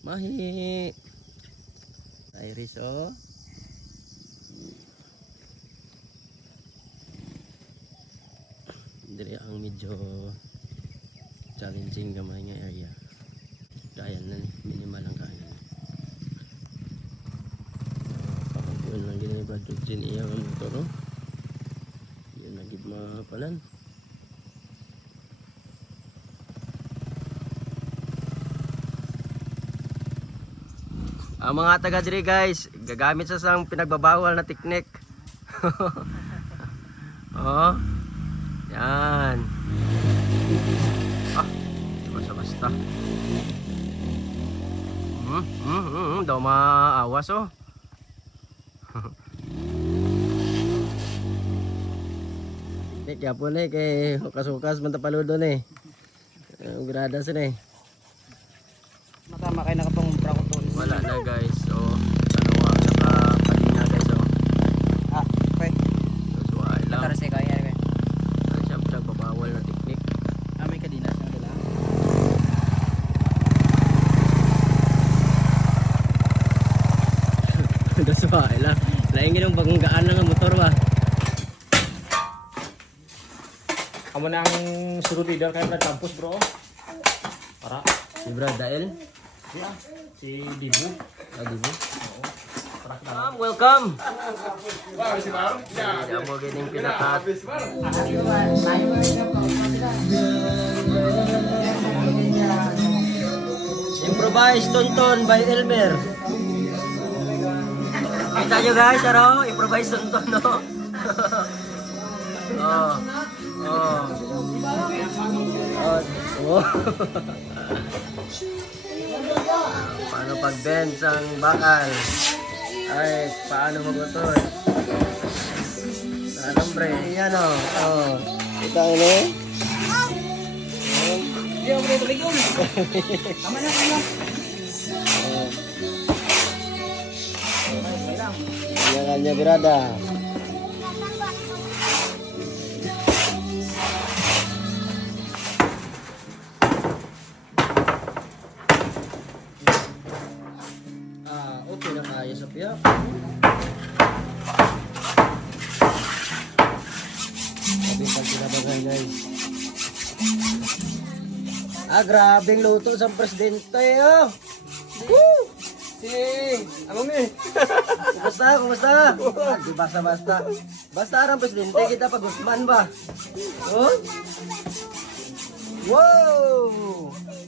Mahi. Iris oh. Diri ang medyo challenging gamay nga area. Kaya na ni, minimal ang kaya. Pakabuin lang gini Brad Jin iya ang motor no. Yun nagib mapalan. Ang mga taga diri guys, gagamit sa sang pinagbabawal na teknik. Oh. Yan. Ah, basta-basta. Daw maawas oh. Teknik ya po ni kay hukas-hukas man tapaludo ni. Ang grada sa ni. Matama kay nakapangumpra ko to. Wala na guys. So, dalawa saka kanina guys oh. Ah, okay. So, ay lang. Tara sa kaya rin. Ano siya pinagbabawal na teknik. May kadina sa dala. Daswa lang. Lain ginong bagonggaan lang ang motor ba. Amo na ang suru leader kay Brad Campus bro. Para Si Brad Dael. siya si Dibu. Adibo. Oo. Para kita. Welcome. Hindi mo gining pinakat. Improvise Tonton by Elmer. Kita nyo guys, ano? Improvise Tonton, no? Oh. Oh. Oh. Paano pag-bend ang bakal? Ay, paano magutol? Alambre, yan o. Oh. Kita mo na Hindi ako dito bigyan. Tama na, tama. Yan kanya birada. Okay na kaya sa piyak. Kapitan pinabagay guys. Grabing luto sa presidente oh. Woo! Si, ano ni? Kumusta? Di basta-basta. Basta ang presidente kita pag Guzman ba? Oh? Wow!